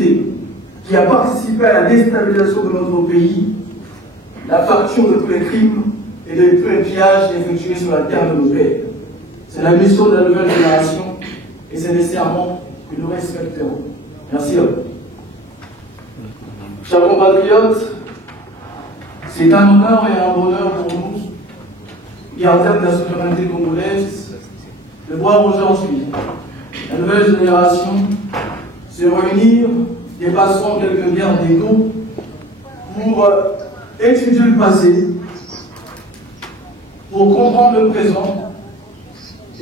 entité qui a participé à la déstabilisation de notre pays, la facture de tous les crimes et de tous les pillages effectués sur la terre de nos pères. C'est la mission de la nouvelle génération et c'est des serments que nous respecterons. Merci à vous. Chers compatriotes, c'est un honneur et un bonheur pour nous, gardiens de la souveraineté congolaise, de voir aujourd'hui la nouvelle génération se réunir, dépassant quelques guerres d'ego, pour étudier le passé, pour comprendre le présent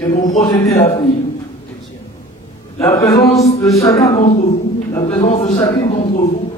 et pour projeter l'avenir. La présence de chacun d'entre vous, la présence de chacun d'entre vous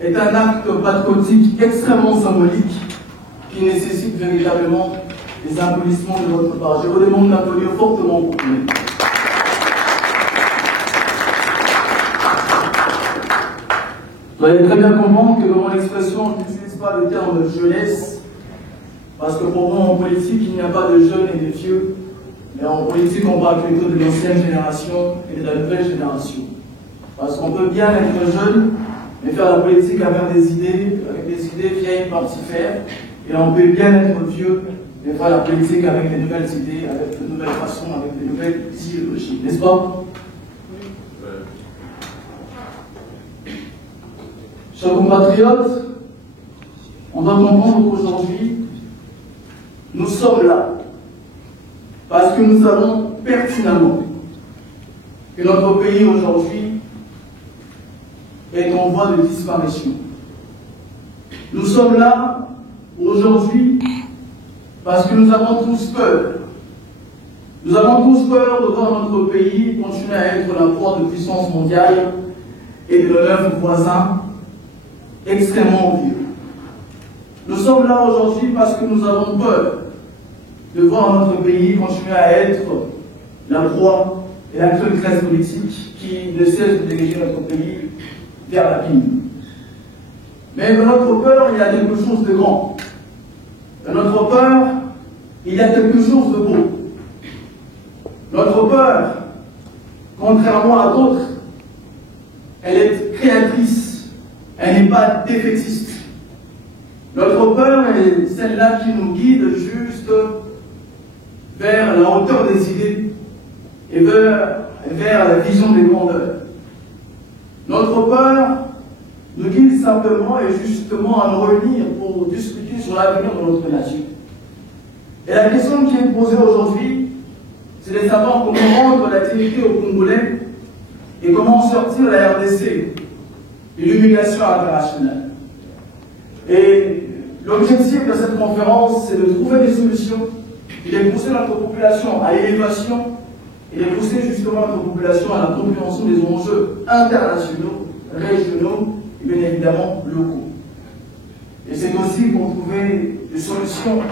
est un acte patriotique extrêmement symbolique qui nécessite véritablement des applaudissements de votre part. Je vous demande d'applaudir fortement pour vous. Vous allez très bien comprendre que dans mon expression, je n'utilise pas le terme jeunesse, parce que pour moi, en politique, il n'y a pas de jeunes et de vieux, mais en politique, on parle plutôt de l'ancienne génération et de la nouvelle génération. Parce qu'on peut bien être jeune, mais faire la politique avec des idées vieilles, mortifères, et on peut bien être vieux, mais faire la politique avec des nouvelles idées, avec de nouvelles façons, avec de nouvelles idéologies, n'est-ce pas? Chers compatriotes, on doit comprendre qu'aujourd'hui, nous sommes là parce que nous savons pertinemment que notre pays aujourd'hui est en voie de disparition. Nous sommes là aujourd'hui parce que nous avons tous peur. Nous avons tous peur de voir notre pays continuer à être la proie de puissance mondiale et de leurs voisins extrêmement vieux. Nous sommes là aujourd'hui parce que nous avons peur de voir notre pays continuer à être la proie et l'actuelle classe politique qui ne cesse de diriger notre pays vers l'abîme. Mais dans notre peur, il y a quelque chose de grand. Dans notre peur, il y a quelque chose de beau. Notre peur, contrairement à d'autres, elle est créatrice, elle n'est pas défaitiste. Notre peur est celle-là qui nous guide juste vers la hauteur des idées et vers la vision des grandeurs. Notre peur nous guide simplement et justement à nous réunir pour discuter sur l'avenir de notre nation. Et la question qui est posée aujourd'hui, c'est de savoir comment rendre la dignité aux Congolais et comment sortir la RDC de l'humiliation internationale. Et l'objectif de cette conférence, c'est de trouver des solutions et de pousser notre population à l'élévation et de pousser justement notre population à la compréhension des enjeux internationaux, régionaux et bien évidemment locaux. Et c'est aussi pour trouver des solutions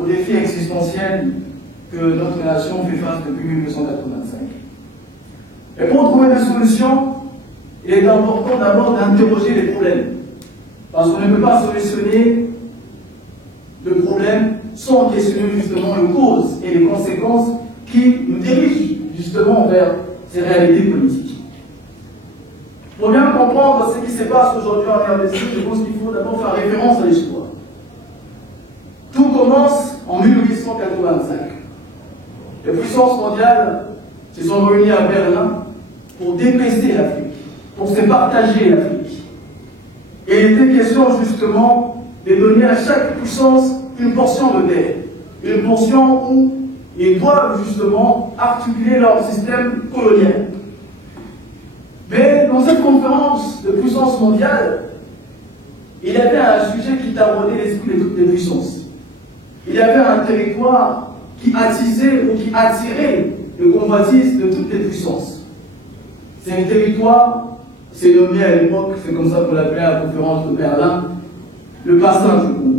aux défis existentiels que notre nation fait face depuis 1985. Et pour trouver des solutions, il est important d'abord d'interroger les problèmes. Parce qu'on ne peut pas solutionner le problème sans questionner justement les causes et les conséquences qui nous dirigent justement vers ces réalités politiques. Pour bien comprendre ce qui se passe aujourd'hui en RDC, je pense qu'il faut d'abord faire référence à l'histoire. Tout commence en 1885. Les puissances mondiales se sont réunies à Berlin pour dépester l'Afrique, pour se partager l'Afrique. Et il était question justement de donner à chaque puissance une portion de terre, une portion où ils doivent justement articuler leur système colonial. Mais dans cette conférence de puissance mondiale, il y avait un sujet qui taraudait l'esprit de toutes les puissances. Il y avait un territoire qui attisait ou qui attirait le convoitise de toutes les puissances. C'est un territoire, c'est nommé à l'époque, c'est comme ça qu'on l'appelait à la conférence de Berlin, le bassin du Congo.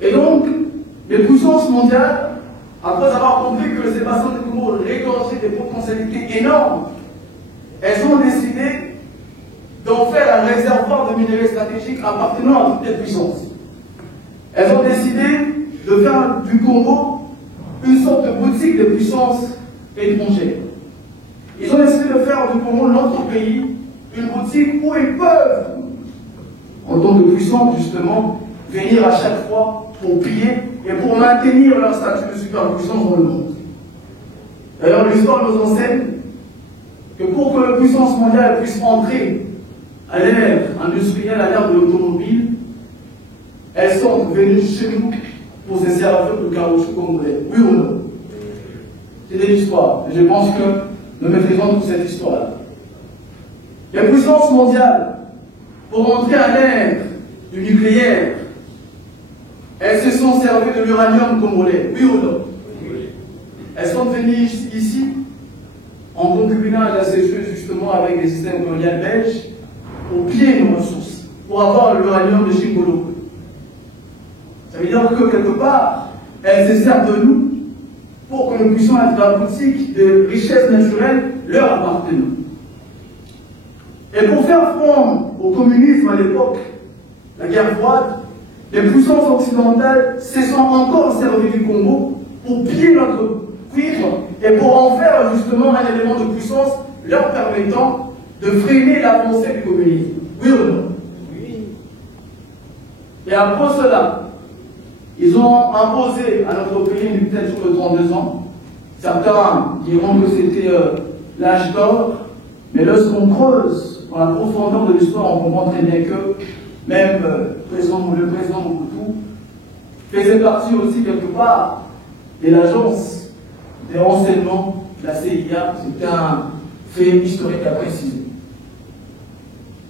Et donc, les puissances mondiales, après avoir compris que ces bassins du Congo régorgeaient des potentialités énormes, elles ont décidé d'en faire un réservoir de minerais stratégiques appartenant à toutes les puissances. Elles ont décidé de faire du Congo une sorte de boutique de puissances étrangères. Ils ont décidé de faire du Congo, notre pays, une boutique où ils peuvent, en tant que puissance, justement, venir à chaque fois pour piller et pour maintenir leur statut de superpuissance dans le monde. D'ailleurs, l'histoire nous enseigne que pour que la puissance mondiale puisse entrer à l'ère industrielle, à l'ère de l'automobile, elles sont venues chez nous pour se servir de caoutchouc congolais. Oui ou non? C'est de l'histoire. Je pense que nous maîtrisons toute cette histoire-là. Les puissances mondiales, pour entrer à l'ère du nucléaire, elles se sont servies de l'uranium congolais. Oui ou non? Oui. Elles sont venues ici en concubinage incestueux justement avec les systèmes coloniaux belges pour piller nos ressources, pour avoir l'uranium de Chingolo. Ça veut dire que quelque part, elles se servent de nous pour que nous puissions être dans la boutique de richesses naturelles leur appartenant. Et pour faire front au communisme à l'époque, la guerre froide, les puissances occidentales se sont encore servies du Congo pour piller notre cuivre et pour en faire justement un élément de puissance leur permettant de freiner l'avancée du communisme. Oui ou non? Oui. Et après cela, ils ont imposé à notre pays une dictature de 32 ans. Certains diront que c'était l'âge d'or, mais lorsqu'on creuse dans la profondeur de l'histoire, on comprend très bien que même le président Mobutu faisait partie aussi quelque part de l'agence des renseignements de la CIA. C'est un fait historique à préciser.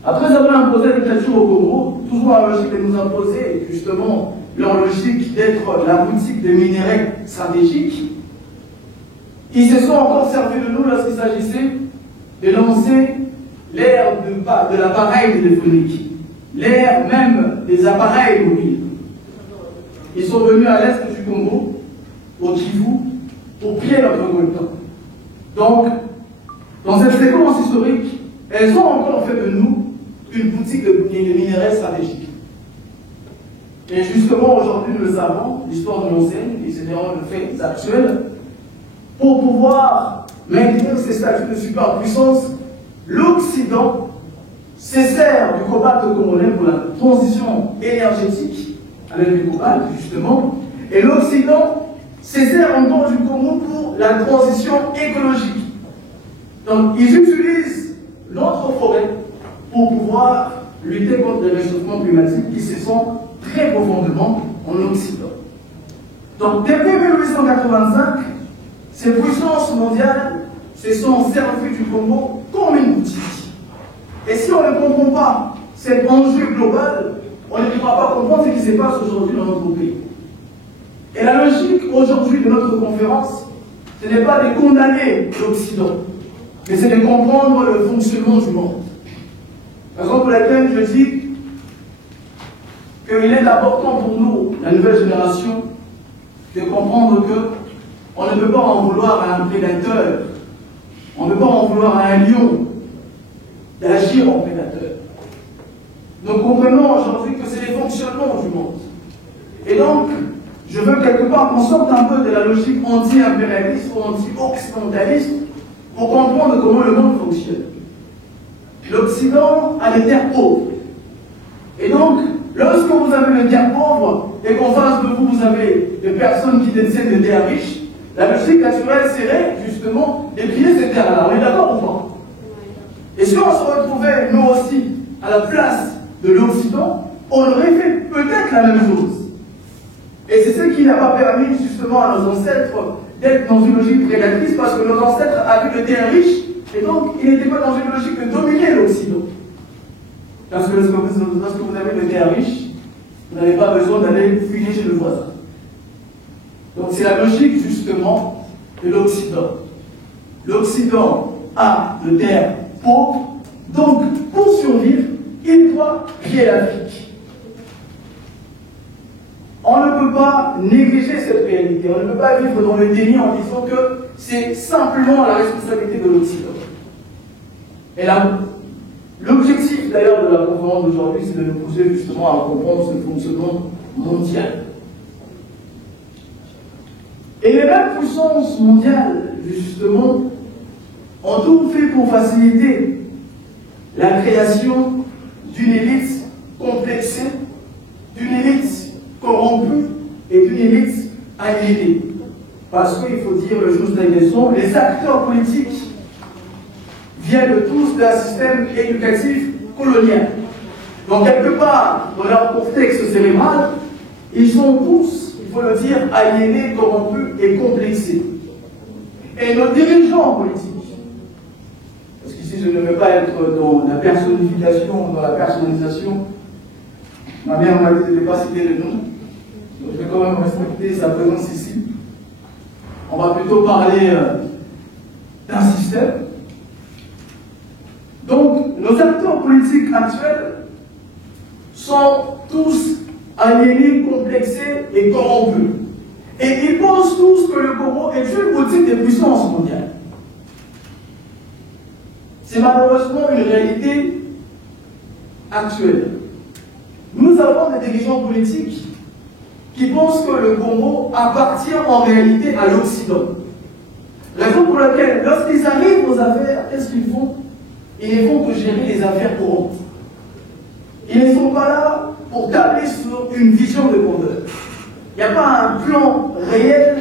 Après avoir imposé la dictature au Congo, toujours la logique de nous imposer justement leur logique d'être la boutique de minerais stratégiques, ils se sont encore servis de nous lorsqu'il s'agissait de lancer l'ère de l'appareil téléphonique, l'ère même des appareils mobiles. Ils sont venus à l'est du Congo, au Kivu, pour piller notre volcan. Donc, dans cette séquence historique, elles ont encore fait de nous une boutique de minerais stratégiques. Et justement, aujourd'hui, nous le savons, l'histoire nous l'enseigne, et c'est d'ailleurs le fait actuel, pour pouvoir maintenir ces statuts de superpuissance, l'Occident se sert du cobalt congolais pour la transition énergétique, avec le cobalt, justement, et l'Occident se sert encore du Congo pour la transition écologique. Donc, ils utilisent notre forêt pour pouvoir lutter contre les réchauffements climatiques qui se sont très profondément en Occident. Donc, depuis 1885, ces puissances mondiales se sont servies du Congo comme une boutique. Et si on ne comprend pas cet enjeu global, on ne pourra pas comprendre ce qui se passe aujourd'hui dans notre pays. Et la logique aujourd'hui de notre conférence, ce n'est pas de condamner l'Occident, mais c'est de comprendre le fonctionnement du monde. Raison pour laquelle je dis qu'il est important pour nous, la nouvelle génération, de comprendre qu'on ne peut pas en vouloir à un prédateur, on ne peut pas en vouloir à un lion d'agir en prédateur. Nous comprenons aujourd'hui que c'est les fonctionnements du monde. Et donc, je veux quelque part qu'on sorte un peu de la logique anti-impérialiste ou anti-occidentaliste pour comprendre comment le monde fonctionne. L'Occident a des terres pauvres. Et donc, lorsque vous avez des terres pauvres et qu'en face de vous, vous avez des personnes qui détiennent des terres riches, la logique naturelle serait justement de piller ces terres-là. On est d'accord ou pas? Et si on se retrouvait, nous aussi, à la place de l'Occident, on aurait fait peut-être la même chose. Et c'est ce qui n'a pas permis justement à nos ancêtres d'être dans une logique prédatrice, parce que nos ancêtres avaient des terres riches, et donc ils n'étaient pas dans une logique de dominer l'Occident. Parce que lorsque vous avez des terres riches, vous n'avez pas besoin d'aller fuyer chez le voisin. Donc c'est la logique justement de l'Occident. L'Occident a de terres pauvres, donc pour survivre, il doit piller l'Afrique. On ne peut pas négliger cette réalité, on ne peut pas vivre dans le déni en disant que c'est simplement la responsabilité de l'Occident. Et l'objectif d'ailleurs de la conférence d'aujourd'hui, c'est de nous pousser justement à comprendre ce fonctionnement mondial. Et les mêmes puissances mondiales, justement, ont tout fait pour faciliter la création d'une élite complexée, d'une élite corrompue et d'une élite aliénée. Parce qu'il faut dire le juste des raisons, les acteurs politiques viennent tous d'un système éducatif colonial. Donc quelque part, dans leur contexte cérébral, ils sont tous, il faut le dire, aliénés, corrompus et complexés. Et nos dirigeants politiques, parce qu'ici je ne veux pas être dans la personnification, dans la personnalisation, ma mère m'a dit de ne pas citer le nom, donc je vais quand même respecter sa présence ici. On va plutôt parler d'un système. Donc, nos acteurs politiques actuels sont tous aliénés, complexés et corrompus. Et ils pensent tous que le Congo est une boutique des puissances mondiales. C'est malheureusement une réalité actuelle. Nous avons des dirigeants politiques qui pensent que le Congo appartient en réalité à l'Occident. Raison pour laquelle, lorsqu'ils arrivent aux affaires, qu'est-ce qu'ils font? Ils ne font que gérer les affaires courantes. Ils ne sont pas là pour tabler sur une vision de grandeur. Il n'y a pas un plan réel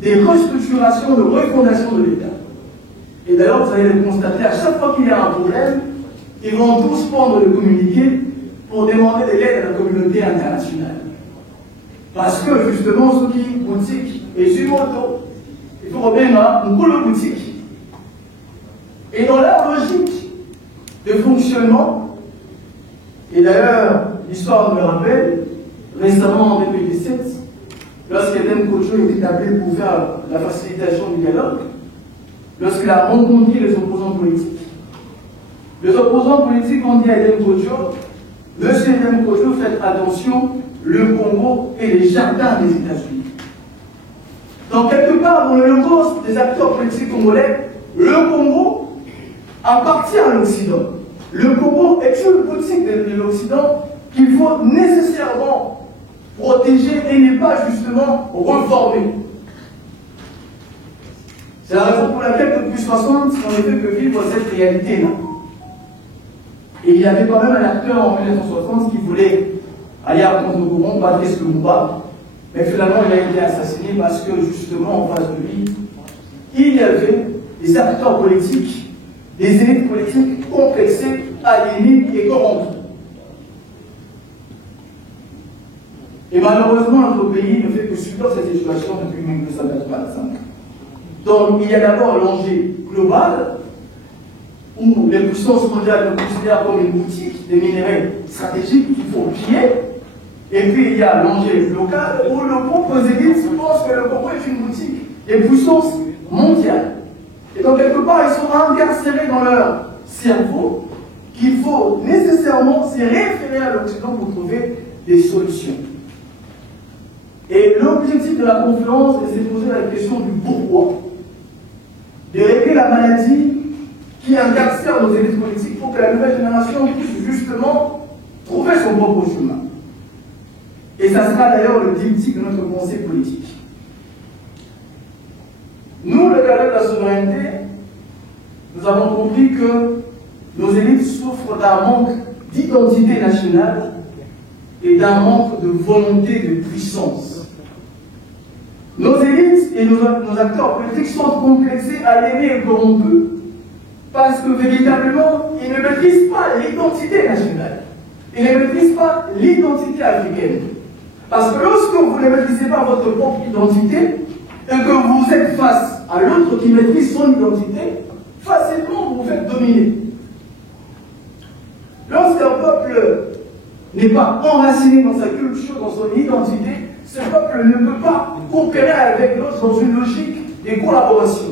des restructurations, de refondation de l'État. Et d'ailleurs, vous allez le constater, à chaque fois qu'il y a un problème, ils vont tous prendre le communiqué pour demander de l'aide à la communauté internationale. Parce que justement, ce qui boutique et Zumoto, il faut revenir à une couleur boutique. Et dans leur logique de fonctionnement, et d'ailleurs, l'histoire me rappelle, récemment en 2017, lorsqu'Edem Kojo était appelé pour faire la facilitation du dialogue, lorsqu'il a rencontré les opposants politiques. Les opposants politiques ont dit à Edem Kojo, Monsieur Edem Kojo, faites attention, le Congo et les jardins des États-Unis. Donc, quelque part, dans le logos des acteurs politiques congolais, le Congo appartient à l'Occident. Le Congo est une boutique de l'Occident qu'il faut nécessairement protéger et ne pas justement reformer. C'est la raison pour laquelle depuis 60, on ne fait que vivre cette réalité-là. Et il y avait quand même un acteur en 1960 qui voulait aller à contre-courant, Patrice Lumumba, mais finalement il a été assassiné parce que justement en face de lui, il y avait des acteurs politiques, des élites politiques complexées, aliénées et corrompues. Et malheureusement, notre pays ne fait que subir cette situation depuis 1985. Donc il y a d'abord l'enjeu global, où les puissances mondiales le considèrent comme une boutique des minéraux stratégiques qu'il faut piller. Et puis il y a l'enjeu local, où le groupe aux élites pense que le Congo est une boutique des puissances mondiales. Et donc quelque part, ils sont incarcérés dans leur cerveau qu'il faut nécessairement se référer à l'Occident pour trouver des solutions. Et l'objectif de la conférence est de poser la question du pourquoi. De régler la maladie qui incarcère nos élites politiques pour que la nouvelle génération puisse justement trouver son propre chemin. Et ça sera d'ailleurs le diptyque de notre pensée politique. Nous, le cadre de la souveraineté, nous avons compris que nos élites souffrent d'un manque d'identité nationale et d'un manque de volonté de puissance. Nos élites et nos acteurs politiques sont complexés, aliénés et corrompus parce que véritablement, ils ne maîtrisent pas l'identité nationale. Ils ne maîtrisent pas l'identité africaine. Parce que lorsque vous ne maîtrisez pas votre propre identité et que vous êtes face à l'autre qui maîtrise son identité, facilement vous vous faites dominer. Lorsqu'un peuple n'est pas enraciné dans sa culture, dans son identité, ce peuple ne peut pas coopérer avec l'autre dans une logique de collaboration.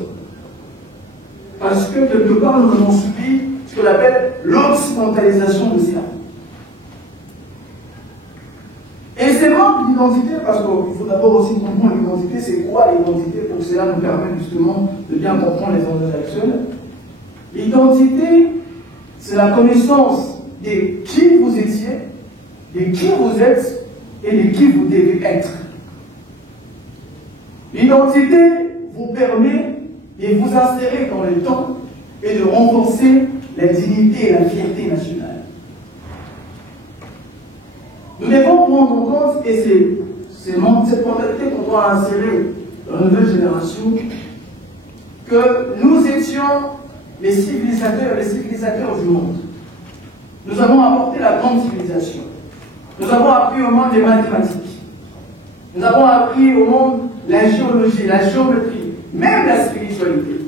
Parce que quelque part, nous avons subi ce qu'on appelle l'occidentalisation du cerveau. Et ces manques d'identité, parce qu'il faut d'abord aussi comprendre l'identité, c'est quoi l'identité, pour que cela nous permette justement de bien comprendre les enjeux actuels. L'identité, c'est la connaissance de qui vous étiez, de qui vous êtes et de qui vous devez être. L'identité vous permet de vous insérer dans le temps et de renforcer la dignité et la fierté nationale. Nous devons prendre en compte, et c'est cette mentalité qu'on doit insérer dans la nouvelle génération, que nous étions les civilisateurs du monde. Nous avons apporté la grande civilisation. Nous avons appris au monde les mathématiques. Nous avons appris au monde la géologie, la géométrie, même la spiritualité.